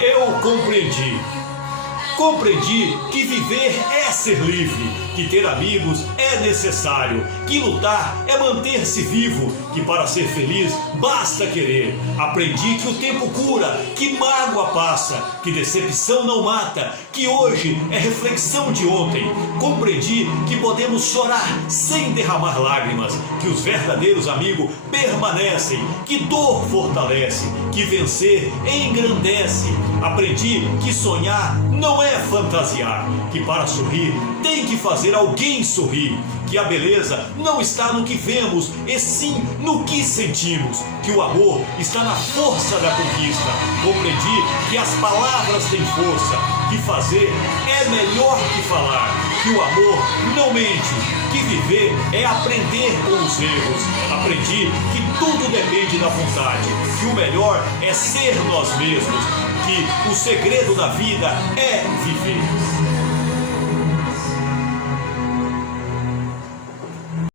Eu compreendi. Compreendi que viver é ser livre, que ter amigos é necessário, que lutar é manter-se vivo, que para ser feliz basta querer. Aprendi que o tempo cura, que mágoa passa, que decepção não mata, que hoje é reflexão de ontem. Compreendi que podemos chorar sem derramar lágrimas, que os verdadeiros amigos permanecem, que dor fortalece, que vencer engrandece. Aprendi que sonhar não é fantasiar, que para sorrir tem que fazer alguém sorrir, que a beleza não está no que vemos, e sim no que sentimos, que o amor está na força da conquista. Compreendi que as palavras têm força, que fazer é melhor que falar, que o amor não mente, que viver é aprender com os erros. Aprendi que tudo depende da vontade, que o melhor é ser nós mesmos, que o segredo da vida é viver.